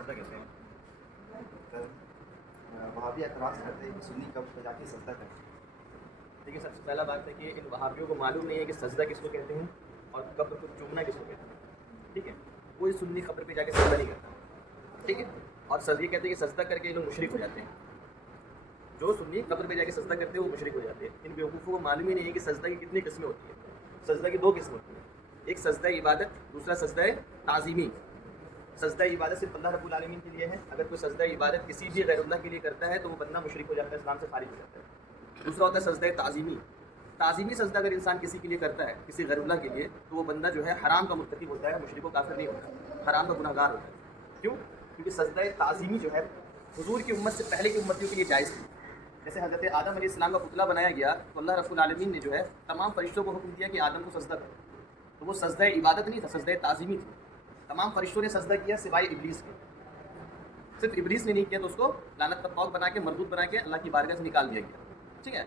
سجدہ کہتے ہیں؟ وہاں بھی اعتراض کرتے ہیں کہ سنی کب پہ جا کے سجدہ کرتے ہیں. دیکھیے سب سے پہلا بات ہے کہ ان وہابیوں کو معلوم نہیں ہے کہ سجدہ کس کو کہتے ہیں اور قبر کو چومنا کس کو کہتے ہیں. ٹھیک ہے, کوئی سنی قبر پہ جا کے سجدہ نہیں کرتا. ٹھیک ہے, اور یہ کہتے ہیں کہ سجدہ کر کے یہ لوگ مشرک ہو جاتے ہیں. جو سنی قبر پہ جا کے سجدہ کرتے ہیں وہ مشرک ہو جاتے ہیں. ان بیوقوفوں کو معلوم ہی نہیں ہے کہ سجدہ کی کتنی قسمیں ہوتی ہیں. سجدہ کی دو قسم ہوتی ہیں, ایک سجدہ عبادت, دوسرا سجدہ تعظیمی. سجدہ عبادت صرف اللہ رب العالمین کے لیے ہے. اگر کوئی سجدہ عبادت کسی بھی غیر اللہ کے لیے کرتا ہے تو وہ بندہ مشرک ہو جاتا ہے, اسلام سے خارج ہو جاتا ہے. دوسرا ہوتا ہے سجدہ تعظیمی. تعظیمی سجدہ اگر انسان کسی کے لیے کرتا ہے, کسی غیر اللہ کے لیے, تو وہ بندہ جو ہے حرام کا مرتکب ہوتا ہے, مشرک و کافر نہیں ہوتا, حرام کا گناہ گار ہوتا ہے. کیوں؟ کیونکہ سجدہ تعظیمی جو ہے حضور کی امت سے پہلے کی امتیوں کے لیے جائز تھی. جیسے حضرت آدم علیہ السلام کا پتلا بنایا گیا تو اللہ رب العالمین نے جو ہے تمام فرشتوں کو حکم دیا کہ آدم کو سجدہ کرو. تو وہ سجدہ عبادت نہیں تھا, سجدہ تعظیمی تھی. تمام فرشتوں نے سجدہ کیا سوائے ابلیس کے. صرف ابلیس نے نہیں کیا تو اس کو لعنت کا پاک بنا کے, مردود بنا کے اللہ کی بارگاہ سے نکال دیا گیا. ٹھیک ہے,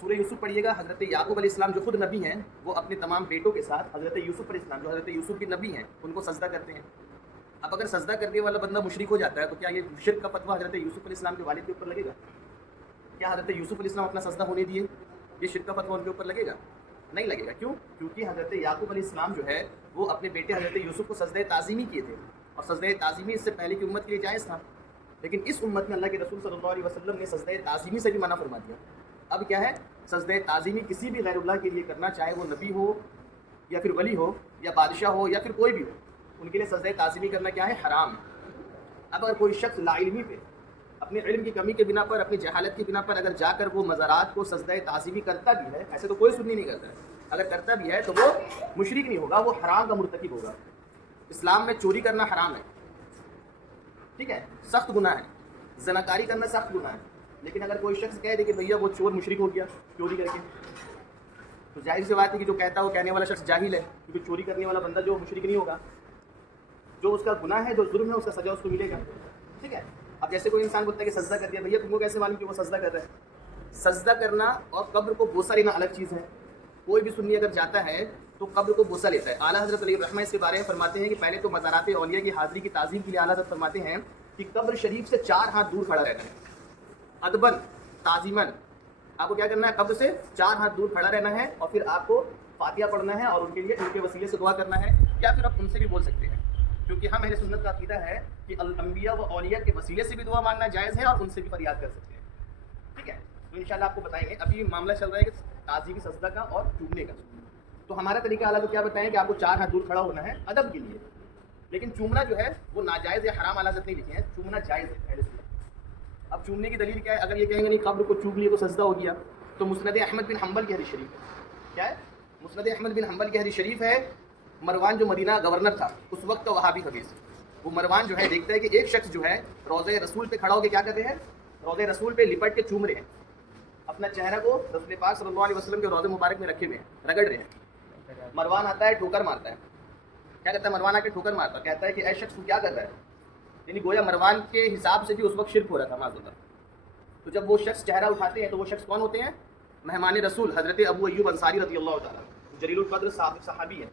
سورہ یوسف پڑھیے گا. حضرت یعقوب علیہ السلام جو خود نبی ہیں, وہ اپنے تمام بیٹوں کے ساتھ حضرت یوسف علیہ السلام جو حضرت یوسف کے نبی ہیں ان کو سجدہ کرتے ہیں. اب اگر سجدہ کرنے والا بندہ مشرک ہو جاتا ہے تو کیا یہ شرک کا فتویٰ حضرت یوسف علیہ السلام کے والد کے اوپر لگے گا؟ کیا حضرت یوسف علیہ السلام اپنا سجدہ ہونے دیے؟ یہ شرک کا فتویٰ ان کے اوپر لگے گا؟ نہیں لگے گا. کیوں؟ کیونکہ حضرت یعقوب علیہ السلام جو ہے وہ اپنے بیٹے حضرت یوسف کو سجدہ تعظیمی کیے تھے, اور سجدہ تعظیمی اس سے پہلے کی امت کے لیے جائز تھا. لیکن اس امت میں اللہ کے رسول صلی اللہ علیہ وسلم نے سجدہ تعظیمی سے بھی منع فرما دیا. اب کیا ہے, سجدہ تعظیمی کسی بھی غیر اللہ کے لیے کرنا, چاہے وہ نبی ہو یا پھر ولی ہو یا بادشاہ ہو یا پھر کوئی بھی ہو, ان کے لیے سجدہ تعظیمی کرنا کیا ہے, حرام ہے. اب اگر کوئی شخص لا علمی پہ, اپنے علم کی کمی کے بنا پر, اپنی جہالت کی بنا پر اگر جا کر وہ مزارات کو سجدہ تعظیمی کرتا بھی ہے, ایسے تو کوئی سنی نہیں کرتا ہے, اگر کرتا بھی ہے تو وہ مشرک نہیں ہوگا, وہ حرام کا مرتکب ہوگا. اسلام میں چوری کرنا حرام ہے, ٹھیک ہے, سخت گناہ ہے. زناکاری کرنا سخت گناہ ہے. لیکن اگر کوئی شخص کہہ دے کہ بھیا وہ چور مشرک ہو گیا چوری کر کے, تو ظاہر سی بات ہے کہ جو کہتا ہے وہ کہنے والا شخص جاہل ہے, کیونکہ چوری کرنے والا بندہ جو مشرک نہیں ہوگا, جو اس کا گناہ ہے, جو ظلم ہے, اس کا سزا اس کو ملے گا. ٹھیک ہے. اب جیسے کوئی انسان بولتا ہے کہ سجدہ کر دیا, بھیا تم کو کیسے معلوم کہ وہ سجدہ کر رہا ہے؟ سجدہ کرنا اور قبر کو بوسہ لینا الگ چیز ہے. کوئی بھی سنی اگر جاتا ہے تو قبر کو بوسہ لیتا ہے. اعلیٰ حضرت علیہ الرحمہ اس کے بارے میں فرماتے ہیں کہ پہلے تو مزارات اولیاء کی حاضری کی تعظیم کے لیے اعلیٰ حضرت فرماتے ہیں کہ قبر شریف سے 4 ہاتھ دور کھڑا رہنا ہے, ادبن تعظیمن. آپ کو کیا کرنا ہے, قبر سے 4 ہاتھ دور کھڑا رہنا ہے, اور پھر آپ کو فاتحہ پڑھنا ہے, اور ان کے لیے ان کے وسیلے سے دعا کرنا ہے. یا پھر آپ ان سے بھی بول سکتے ہیں, کیونکہ ہم اہل سنت کا عقیدہ ہے کہ الانبیاء و اولیاء کے وسیلے سے بھی دعا مانگنا جائز ہے, اور ان سے بھی فریاد کر سکتے ہیں. ٹھیک ہے, تو انشاءاللہ آپ کو بتائیں گے. ابھی معاملہ چل رہا ہے کہ تعظیمی سجدہ کا اور چومنے کا. تو ہمارا طریقہ اعلیٰ کو کیا بتائیں کہ آپ کو 4 ہاتھ دور کھڑا ہونا ہے ادب کے لیے, لیکن چومنا جو ہے وہ ناجائز یا حرام اعلیٰ نہیں لکھے ہیں, چومنا جائز ہے اہل سنت. اب چومنے کی دلیل کیا ہے؟ اگر یہ کہیں گے نہیں قبر کو چوم لیے تو سجدہ ہو گیا, تو مسند احمد بن حنبل کی حدیث شریف ہے. کیا ہے؟ مسند احمد بن حنبل کی حدیث شریف ہے. مروان جو مدینہ گورنر تھا اس وقت کا وہابی حدیث, وہ مروان جو ہے دیکھتا ہے کہ ایک شخص جو ہے روضہ رسول پہ کھڑا ہو کے کیا کر رہے ہیں, روضہ رسول پہ لپٹ کے چوم رہے ہیں, اپنا چہرہ کو رسول پاک صلی اللہ علیہ وسلم کے روضہ مبارک میں رکھے ہوئے ہیں, رگڑ رہے ہیں. مروان آتا ہے, ٹھوکر مارتا ہے. کیا کہتا ہے مروان؟ آ کے ٹھوکر مارتا ہے, کہتا ہے کہ اے شخص تو کیا کر رہا ہے؟ یعنی گویا مروان کے حساب سے بھی اس وقت شرک ہو رہا تھا معاذ اللہ. تو جب وہ شخص چہرہ اٹھاتے ہیں تو وہ شخص کون ہوتے ہیں؟ مہمان رسول حضرت ابو ایوب انصاری رضی اللہ تعالیٰ, جلیل القدر صحابی ہے.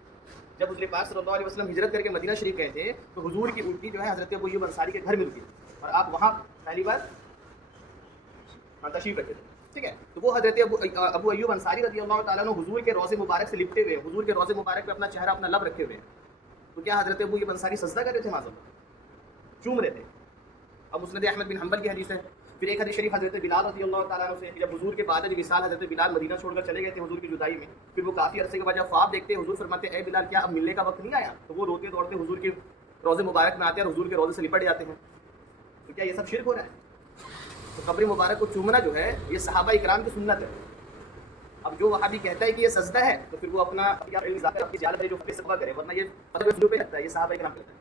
جب حضور پاک صلی اللہ علیہ وسلم ہجرت کر کے مدینہ شریف گئے تھے تو حضور کی الٹی جو ہے حضرت ابو ایوب انصاری کے گھر میں رکی, اور آپ وہاں پہلی بار تشریف رکھے تھے. ٹھیک ہے, تو وہ حضرت ابو ایوب انصاری رضی اللہ تعالیٰ عنہ حضور کے روضے مبارک سے لپٹے ہوئے, حضور کے روضے مبارک پہ اپنا چہرہ اپنا لب رکھے ہوئے ہیں. تو کیا حضرت ابو ایوب انصاری سجدہ کر رہے تھے؟ معذ اللہ چوم رہے تھے. اب مسند احمد بن حنبل کی حدیث ہے. پھر ایک حدیث شریف حضرت بلال رضی اللہ تعالیٰ عنہ سے, جب حضور کے بعد وصال حضرت بلال مدینہ چھوڑ کر چلے گئے تھے حضور کی جدائی میں, پھر وہ کافی عرصے کے بعد جب خواب دیکھتے حضور فرماتے اے بلال کیا اب ملنے کا وقت نہیں آیا؟ تو وہ روتے دوڑتے حضور کے روضے مبارک میں آتے ہیں اور حضور کے روضے سے لپٹ جاتے ہیں. تو کیا یہ سب شرک ہو رہا ہے؟ تو قبر مبارک کو چومنا جو ہے یہ صحابہ اکرام کی سنت ہے. اب جو وہابی کہتا ہے کہ یہ سجدہ ہے تو پھر وہ اپنا جو ورنہ یہ صحابہ اکرام کہتا ہے.